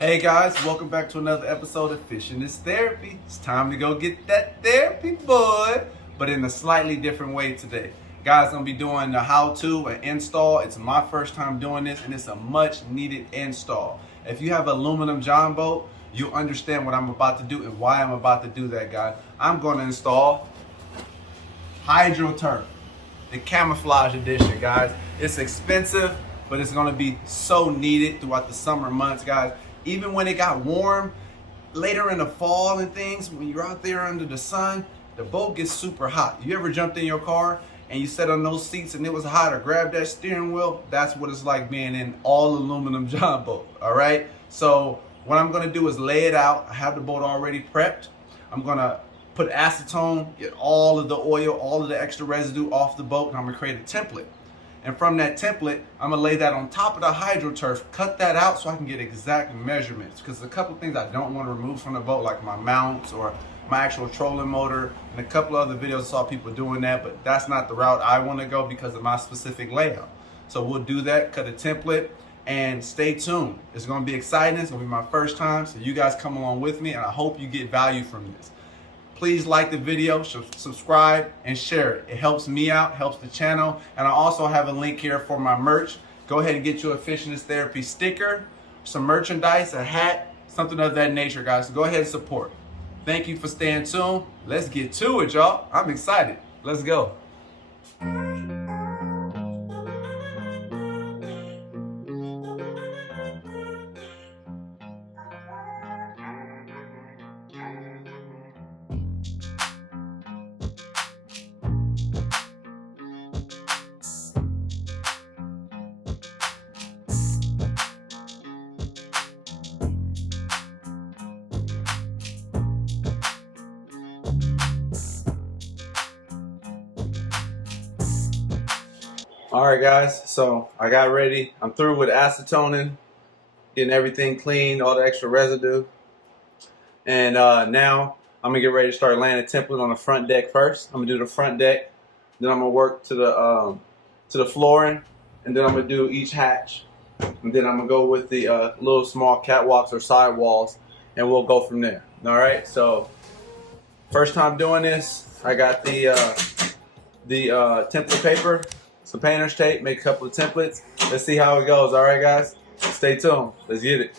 Hey guys, welcome back to another episode of Fishing is Therapy. It's time to go get that therapy, boy, but in a slightly different way today. Guys, I'm gonna be doing the how-to and install. It's my first time doing this, and it's a much needed install. If you have aluminum John boat, you'll understand what I'm about to do and why I'm about to do that, guys. I'm gonna install Hydro Turf, the camouflage edition, guys. It's expensive, but it's gonna be so needed throughout the summer months, guys. Even when it got warm, later in the fall and things, when you're out there under the sun, the boat gets super hot. You ever jumped in your car and you sat on those seats and it was hot, or grabbed that steering wheel? That's what it's like being in all aluminum John boat, all right? So what I'm gonna do is lay it out. I have the boat already prepped. I'm gonna put acetone, get all of the oil, all of the extra residue off the boat, and I'm gonna create a template. And from that template, I'm gonna lay that on top of the hydro turf, cut that out so I can get exact measurements. Because a couple of things I don't want to remove from the boat, like my mounts or my actual trolling motor, and a couple of other videos I saw people doing that, but that's not the route I want to go because of my specific layout. So we'll do that, cut a template, and stay tuned. It's gonna be exciting. It's gonna be my first time, so you guys come along with me, and I hope you get value from this. Please like the video, subscribe, and share it. It helps me out, helps the channel. And I also have a link here for my merch. Go ahead and get you a Fishing is Therapy sticker, some merchandise, a hat, something of that nature, guys. So go ahead and support. Thank you for staying tuned. Let's get to it, y'all. I'm excited. Let's go. All right, guys, so I got ready. I'm through with acetoning, getting everything clean, all the extra residue. And now I'm gonna get ready to start laying a template on the front deck first. I'm gonna do the front deck, then I'm gonna work to the flooring, and then I'm gonna do each hatch. And then I'm gonna go with the little small catwalks or sidewalls, and we'll go from there. All right, so first time doing this, I got the template paper, some painter's tape, make a couple of templates. Let's see how it goes. All right, guys, stay tuned. Let's get it.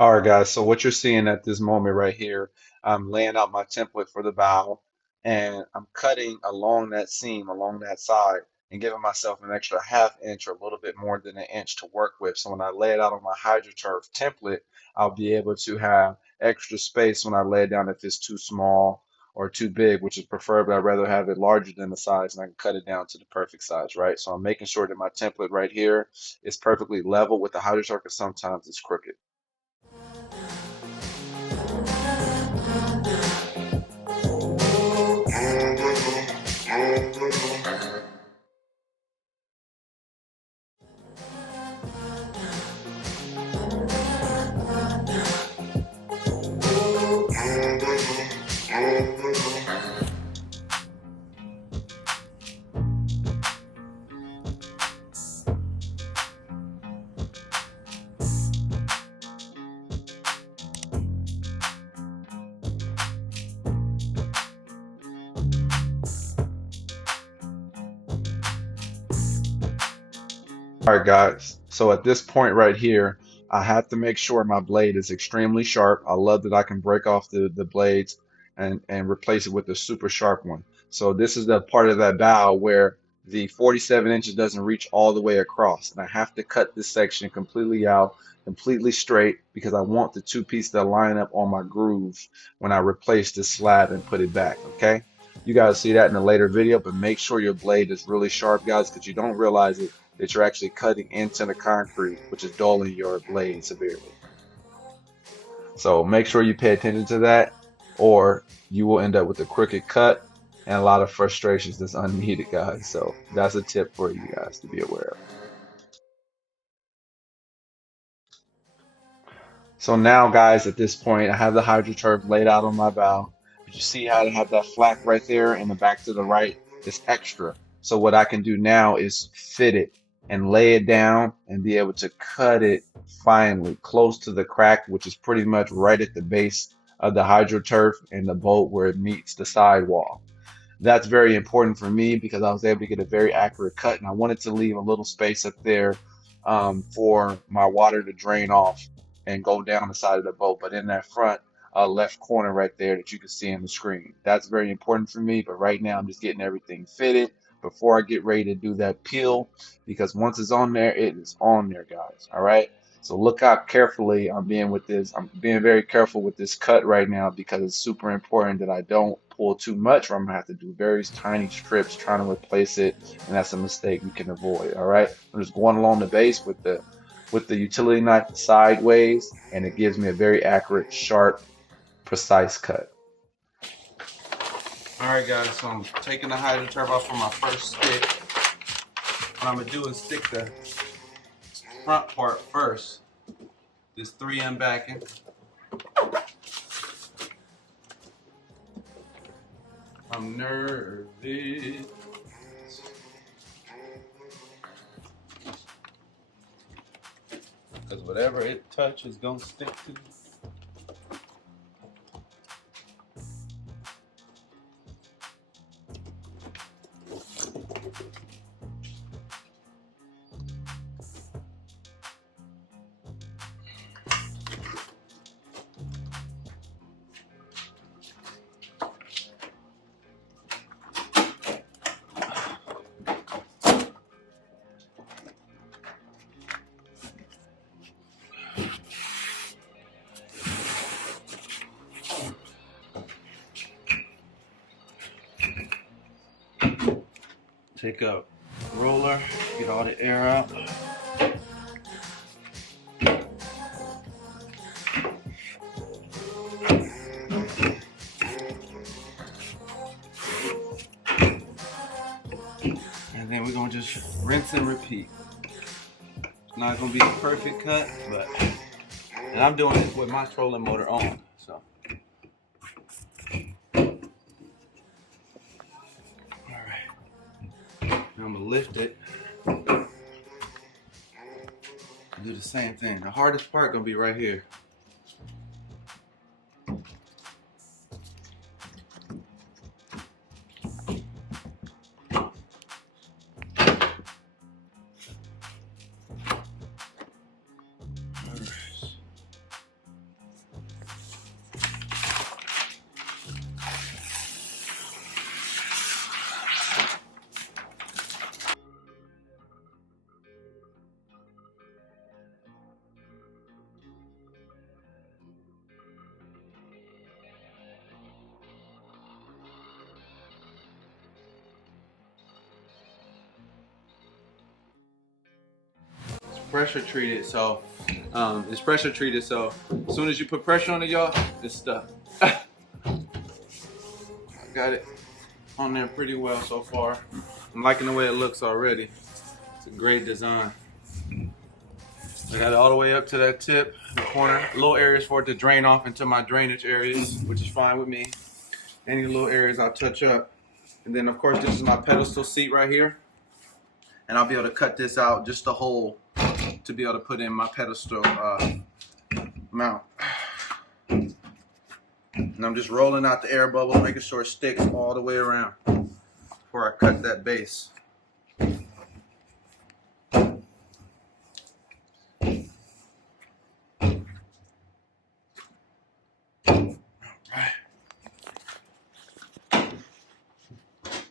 All right, guys, so what you're seeing at this moment right here, I'm laying out my template for the bow, and I'm cutting along that seam, along that side, and giving myself an extra ½ inch or a little bit more than an inch to work with. So when I lay it out on my HydroTurf template, I'll be able to have extra space when I lay it down if it's too small or too big, which is preferable. I'd rather have it larger than the size, and I can cut it down to the perfect size, right? So I'm making sure that my template right here is perfectly level with the HydroTurf, because sometimes it's crooked. All right, guys. So at this point right here, I have to make sure my blade is extremely sharp. I love that I can break off the blades and replace it with a super sharp one. So this is the part of that bow where the 47 inches doesn't reach all the way across. And I have to cut this section completely out, completely straight, because I want the two pieces to line up on my grooves when I replace this slab and put it back, okay? You guys see that in a later video, but make sure your blade is really sharp, guys, because you don't realize it that you're actually cutting into the concrete, which is dulling your blade severely. So make sure you pay attention to that, or you will end up with a crooked cut and a lot of frustrations that's unneeded, guys. So that's a tip for you guys to be aware of. So now, guys, at this point, I have the hydroturf laid out on my bow. But you see how I have that flak right there in the back to the right? It's extra. So what I can do now is fit it and lay it down and be able to cut it finely close to the crack, which is pretty much right at the base of the hydroturf and the bolt where it meets the sidewall. That's very important for me because I was able to get a very accurate cut, and I wanted to leave a little space up there for my water to drain off and go down the side of the boat. But in that front left corner right there that you can see on the screen, that's very important for me. But right now I'm just getting everything fitted before I get ready to do that peel, because once it's on there, it is on there, guys. All right. So look out carefully. I'm being very careful with this cut right now because it's super important that I don't pull too much, or I'm gonna have to do very tiny strips trying to replace it, and that's a mistake we can avoid. All right. I'm just going along the base with the utility knife sideways, and it gives me a very accurate, sharp, precise cut. All right, guys. So I'm taking the hydroturf off for my first stick. What I'm gonna do is stick the front part first. This 3M backing. I'm nervous. Because whatever it touches is gonna stick to. Take a roller, get all the air out. And then we're gonna just rinse and repeat. It's not gonna be a perfect cut, but, and I'm doing this with my trolling motor on, so. I'm gonna lift it, do the same thing. The hardest part gonna be right here. Pressure treated, so it's pressure treated, so as soon as you put pressure on it, y'all, it's stuck. I got it on there pretty well so far. I'm liking the way it looks already. It's a great design. I got it all the way up to that tip, the corner. Little areas for it to drain off into my drainage areas, which is fine with me. Any little areas I'll touch up. And then of course this is my pedestal seat right here. And I'll be able to cut this out, just the hole, to be able to put in my pedestal mount. And I'm just rolling out the air bubble, making sure it sticks all the way around before I cut that base.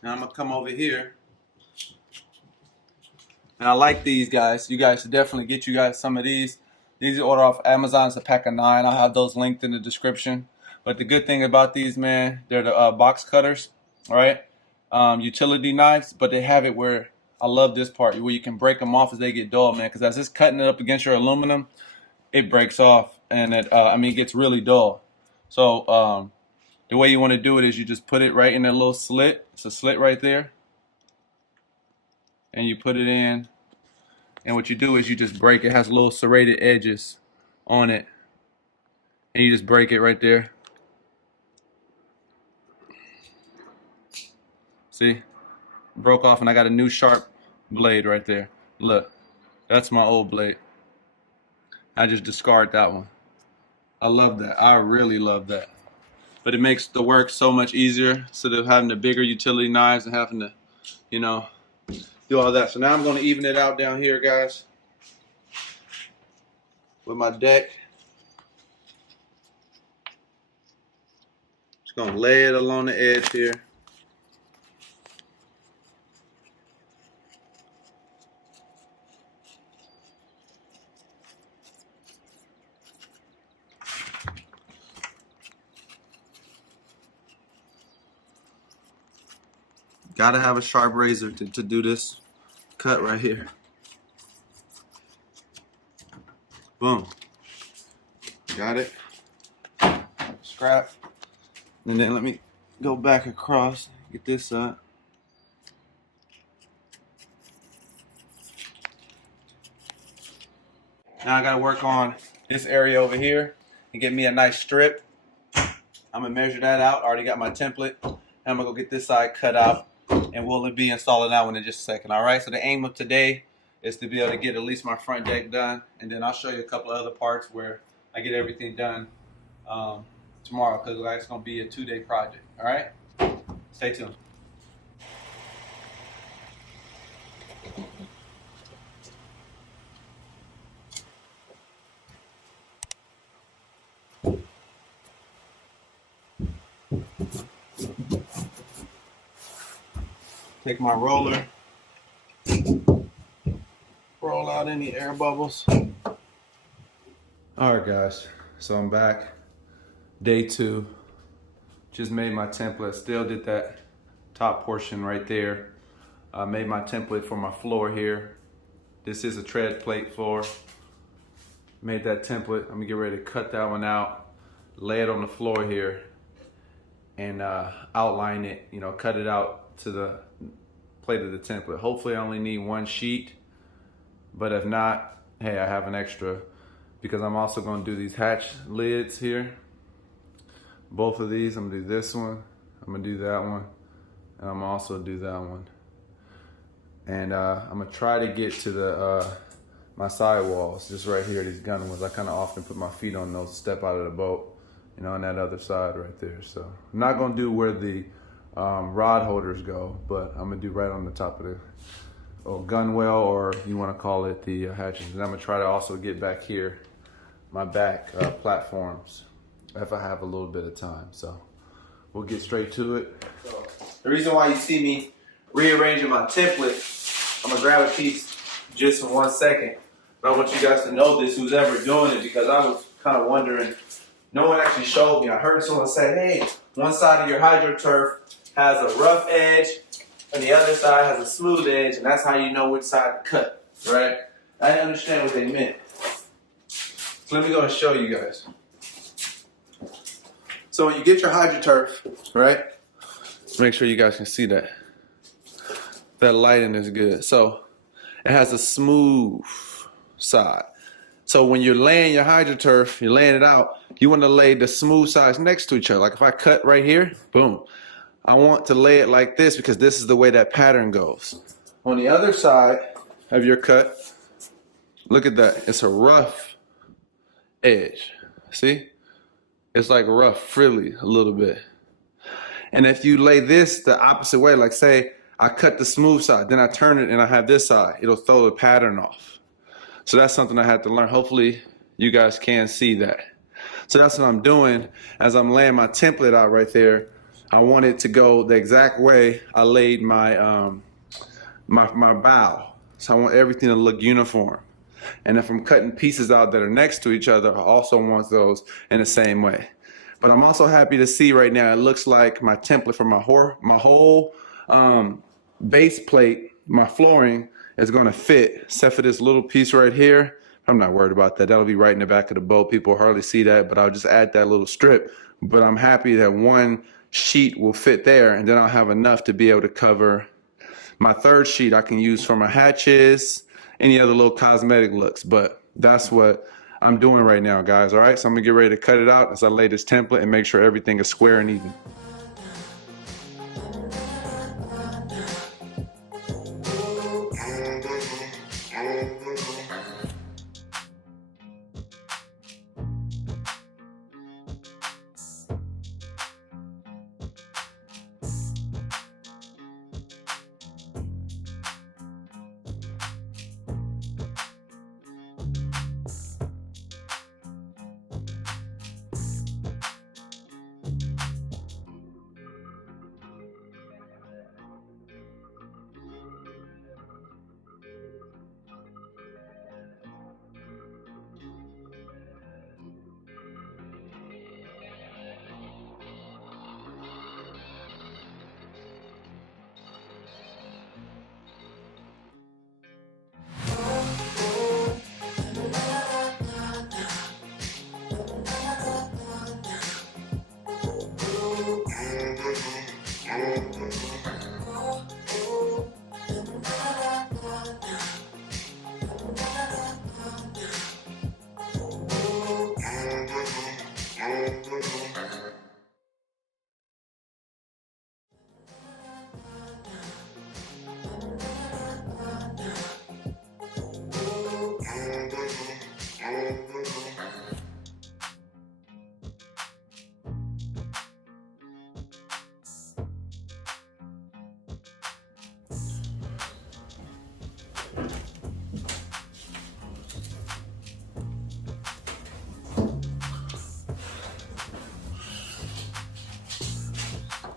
Now I'm gonna come over here. And I like these guys. You guys should definitely get you guys some of these. These you order off Amazon. It's a pack of 9. I'll have those linked in the description. But the good thing about these, man, they're the box cutters. all right, utility knives, but they have it where, I love this part, where you can break them off as they get dull, man, because as it's cutting it up against your aluminum, it breaks off, and it gets really dull. So the way you want to do it is you just put it right in that little slit. It's a slit right there, and you put it in, and what you do is you just break it. It has little serrated edges on it, and you just break it right there. See, broke off, and I got a new sharp blade right there. Look, that's my old blade. I just discard that one. I love that. I really love that. But it makes the work so much easier instead of having the bigger utility knives and having to, you know, do all that. So now I'm going to even it out down here, guys, with my deck. Just going to lay it along the edge here. Gotta have a sharp razor to do this cut right here. Boom. Got it. Scrap. And then let me go back across, get this side. Now I gotta work on this area over here and get me a nice strip. I'm gonna measure that out. I already got my template. I'm gonna go get this side cut out, and we'll be installing that one in just a second. All right, so the aim of today is to be able to get at least my front deck done, and then I'll show you a couple of other parts where I get everything done tomorrow, because it's gonna be a 2-day project. All right, stay tuned. Take my roller, roll out any air bubbles. All right, guys, so I'm back. Day 2. Just made my template. Still did that top portion right there. I made my template for my floor here. This is a tread plate floor. Made that template. I'm gonna get ready to cut that one out, lay it on the floor here, and outline it, you know, cut it out to the plate of the template. Hopefully I only need 1 sheet, but if not, hey, I have an extra, because I'm also gonna do these hatch lids here. Both of these, I'm gonna do this one, I'm gonna do that one, and I'm also do that one. And I'm gonna try to get to the my side walls, just right here, these gun ones. I kind of often put my feet on those, step out of the boat, you know, on that other side right there. So I'm not gonna do where the rod holders go, but I'm gonna do right on the top of the gunwale, or you wanna call it the hatches. And I'm gonna try to also get back here, my back platforms, if I have a little bit of time. So we'll get straight to it. So, the reason why you see me rearranging my template, I'm gonna grab a piece just in 1 second. But I want you guys to know this, who's ever doing it, because I was kind of wondering, no one actually showed me. I heard someone say, hey, one side of your HydroTurf has a rough edge and the other side has a smooth edge, and that's how you know which side to cut, right? I didn't understand what they meant. So let me go and show you guys. So when you get your HydroTurf, right? Make sure you guys can see that. That lighting is good. So it has a smooth side. So when you're laying your HydroTurf, you're laying it out, you want to lay the smooth sides next to each other. Like if I cut right here, boom. I want to lay it like this because this is the way that pattern goes. On the other side of your cut, look at that. It's a rough edge. See? It's like rough, frilly a little bit. And if you lay this the opposite way, like say I cut the smooth side, then I turn it and I have this side, it'll throw the pattern off. So that's something I had to learn. Hopefully you guys can see that. So that's what I'm doing as I'm laying my template out right there. I want it to go the exact way I laid my my bow. So I want everything to look uniform. And if I'm cutting pieces out that are next to each other, I also want those in the same way. But I'm also happy to see right now, it looks like my template for my whole base plate, my flooring is gonna fit, except for this little piece right here. I'm not worried about that. That'll be right in the back of the boat. People hardly see that, but I'll just add that little strip. But I'm happy that one sheet will fit there, and then I'll have enough to be able to cover my third sheet I can use for my hatches, any other little cosmetic looks. But that's what I'm doing right now, guys. All right, so I'm gonna get ready to cut it out as I lay this template and make sure everything is square and even.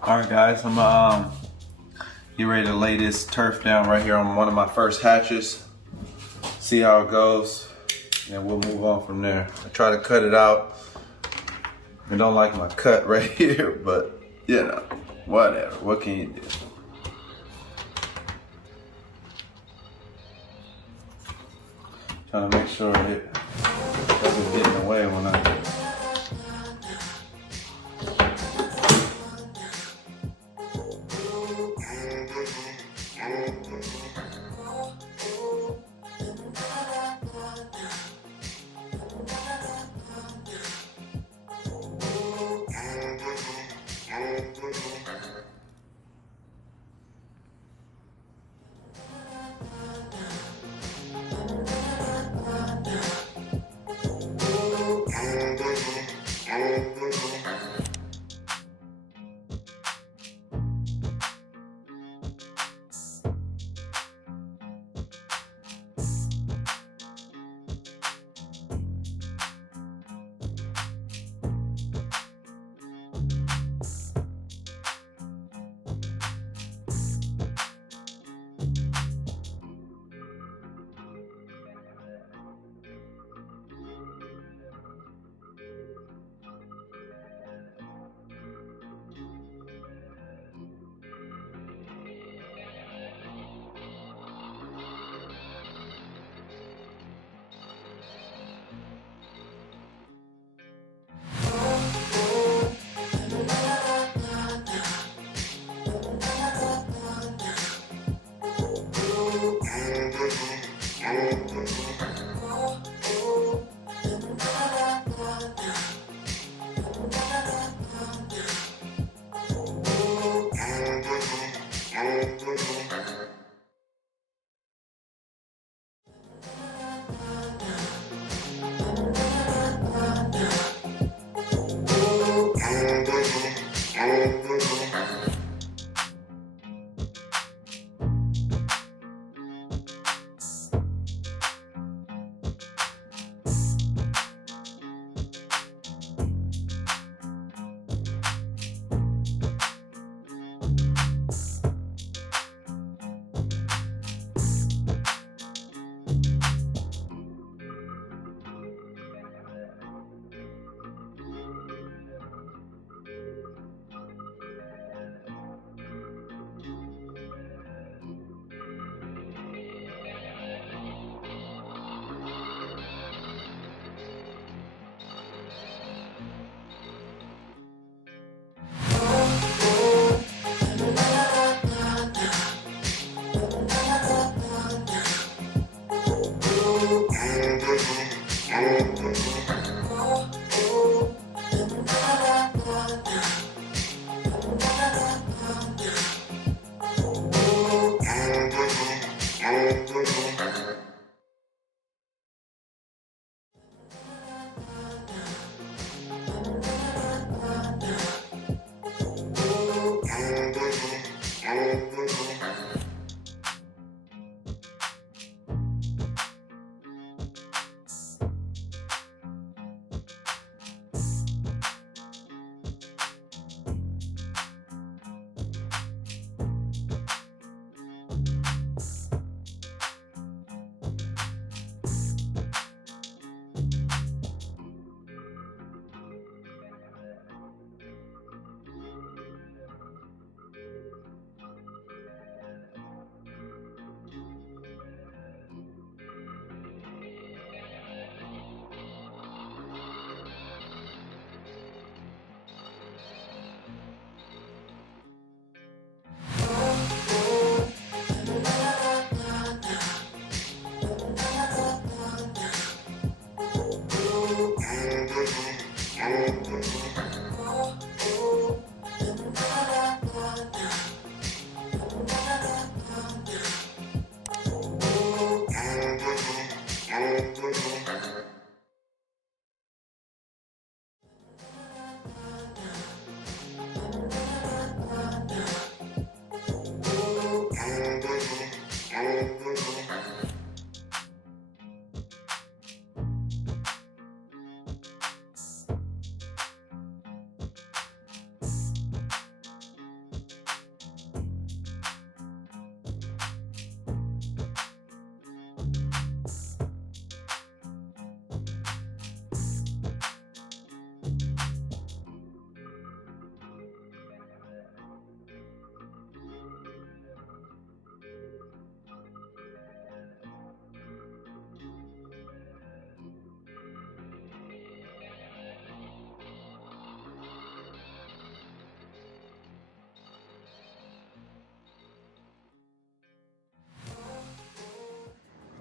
All right, guys, I'm get ready to lay this turf down right here on one of my first hatches. See how it goes, and we'll move on from there. I try to cut it out. I don't like my cut right here, but you know, whatever. What can you do? Trying to make sure it doesn't get in the way when I.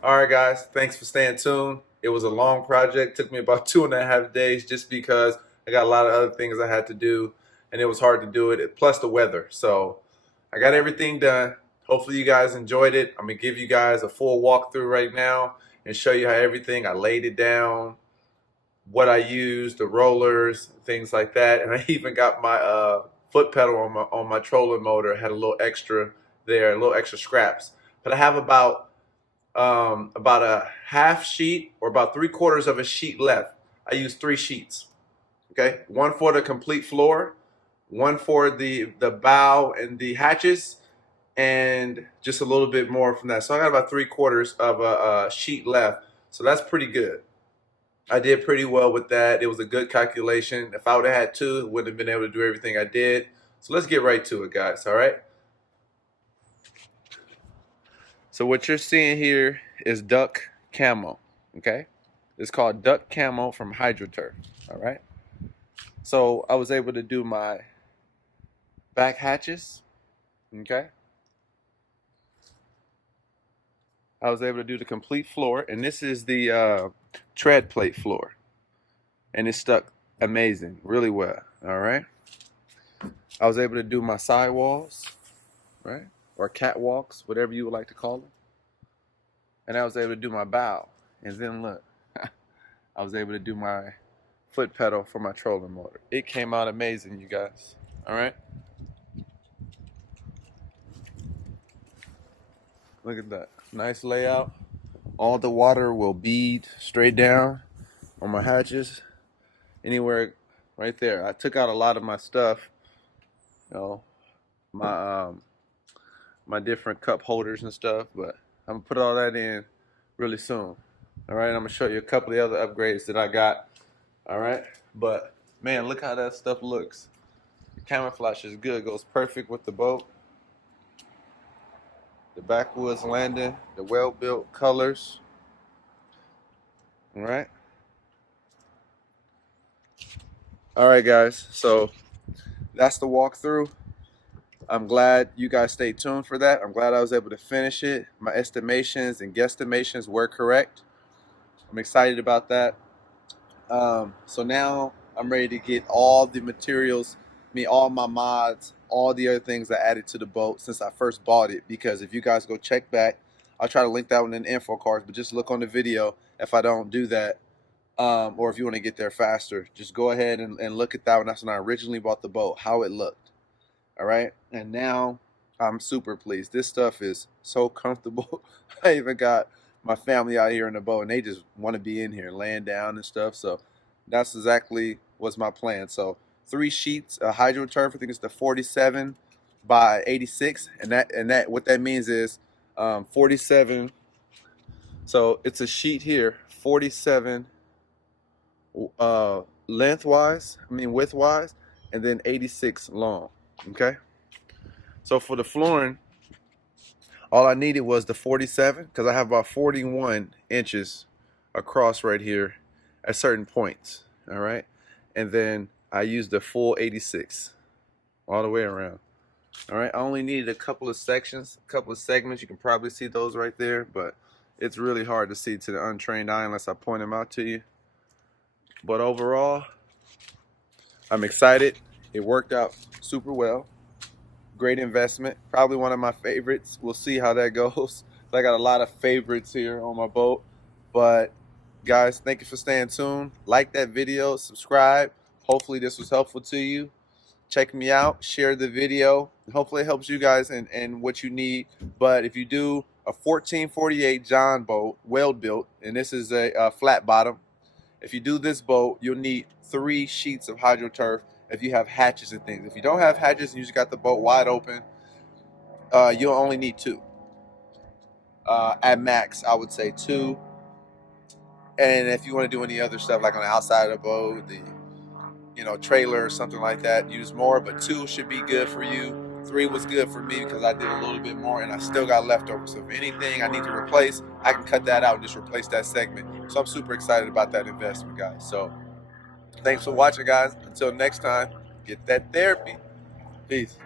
All right, guys. Thanks for staying tuned. It was a long project. Took me about 2.5 days just because I got a lot of other things I had to do, and it was hard to do it. Plus the weather. So I got everything done. Hopefully you guys enjoyed it. I'm gonna give you guys a full walkthrough right now and show you how everything I laid it down, what I used, the rollers, things like that, and I even got my foot pedal on my trolling motor. I had a little extra there, a little extra scraps. But I have about a half sheet or about 3/4 of a sheet left. I used 3 sheets. Okay, one for the complete floor, one for the bow and the hatches, and just a little bit more from that. So I got about 3/4 of a sheet left. So that's pretty good. I did pretty well with that. It was a good calculation. If I would have had 2, wouldn't have been able to do everything I did. So let's get right to it, guys. All right. So what you're seeing here is duck camo. Okay, it's called duck camo from HydroTurf. All right. So I was able to do my back hatches. Okay. I was able to do the complete floor, and this is the tread plate floor, and it stuck amazing, really well. All right. I was able to do my sidewalls, right, or catwalks, whatever you would like to call them, and I was able to do my bow, and then look, I was able to do my foot pedal for my trolling motor. It came out amazing, you guys. All right. Look at that. Nice layout. All the water will bead straight down on my hatches. Anywhere right there. I took out a lot of my stuff. You know, my different cup holders and stuff, but I'm gonna put all that in really soon. All right, I'm gonna show you a couple of the other upgrades that I got. All right, but man, look how that stuff looks. The camouflage is good. Goes perfect with the boat. The backwoods landing, the well-built colors. All right. All right, guys. So that's the walkthrough. I'm glad you guys stayed tuned for that. I'm glad I was able to finish it. My estimations and guesstimations were correct. I'm excited about that. So now I'm ready to get all the materials, all my mods, all the other things I added to the boat since I first bought it. Because if you guys go check back, I'll try to link that one in the info cards, but just look on the video if I don't do that. Or if you want to get there faster, just go ahead and look at that one. That's when I originally bought the boat, how it looked. All right. And now I'm super pleased. This stuff is so comfortable. I even got my family out here in the boat and they just want to be in here laying down and stuff. So that's exactly what's my plan. So 3 sheets of HydroTurf. I think it's the 47 by 86, and that what that means is 47. So it's a sheet here, 47 widthwise, and then 86 long. Okay. So for the flooring, all I needed was the 47 because I have about 41 inches across right here at certain points. All right, and then I used the full 86 all the way around. All right, I only needed a couple of sections, a couple of segments. You can probably see those right there, but it's really hard to see to the untrained eye unless I point them out to you. But overall, I'm excited. It worked out super well. Great investment. Probably one of my favorites. We'll see how that goes. I got a lot of favorites here on my boat. But guys, thank you for staying tuned. Like that video, subscribe. Hopefully this was helpful to you. Check me out, share the video. Hopefully it helps you guys and what you need. But if you do a 1448 Jon boat, well built, and this is a flat bottom. If you do this boat, you'll need 3 sheets of HydroTurf if you have hatches and things. If you don't have hatches and you just got the boat wide open, you'll only need 2. At max, I would say 2. And if you want to do any other stuff like on the outside of the boat, the trailer or something like that, use more, but 2 should be good for you. 3 was good for me because I did a little bit more and I still got leftovers. So if anything I need to replace, I can cut that out and just replace that segment. So I'm super excited about that investment, guys. So thanks for watching, guys. Until next time, get that therapy. Peace.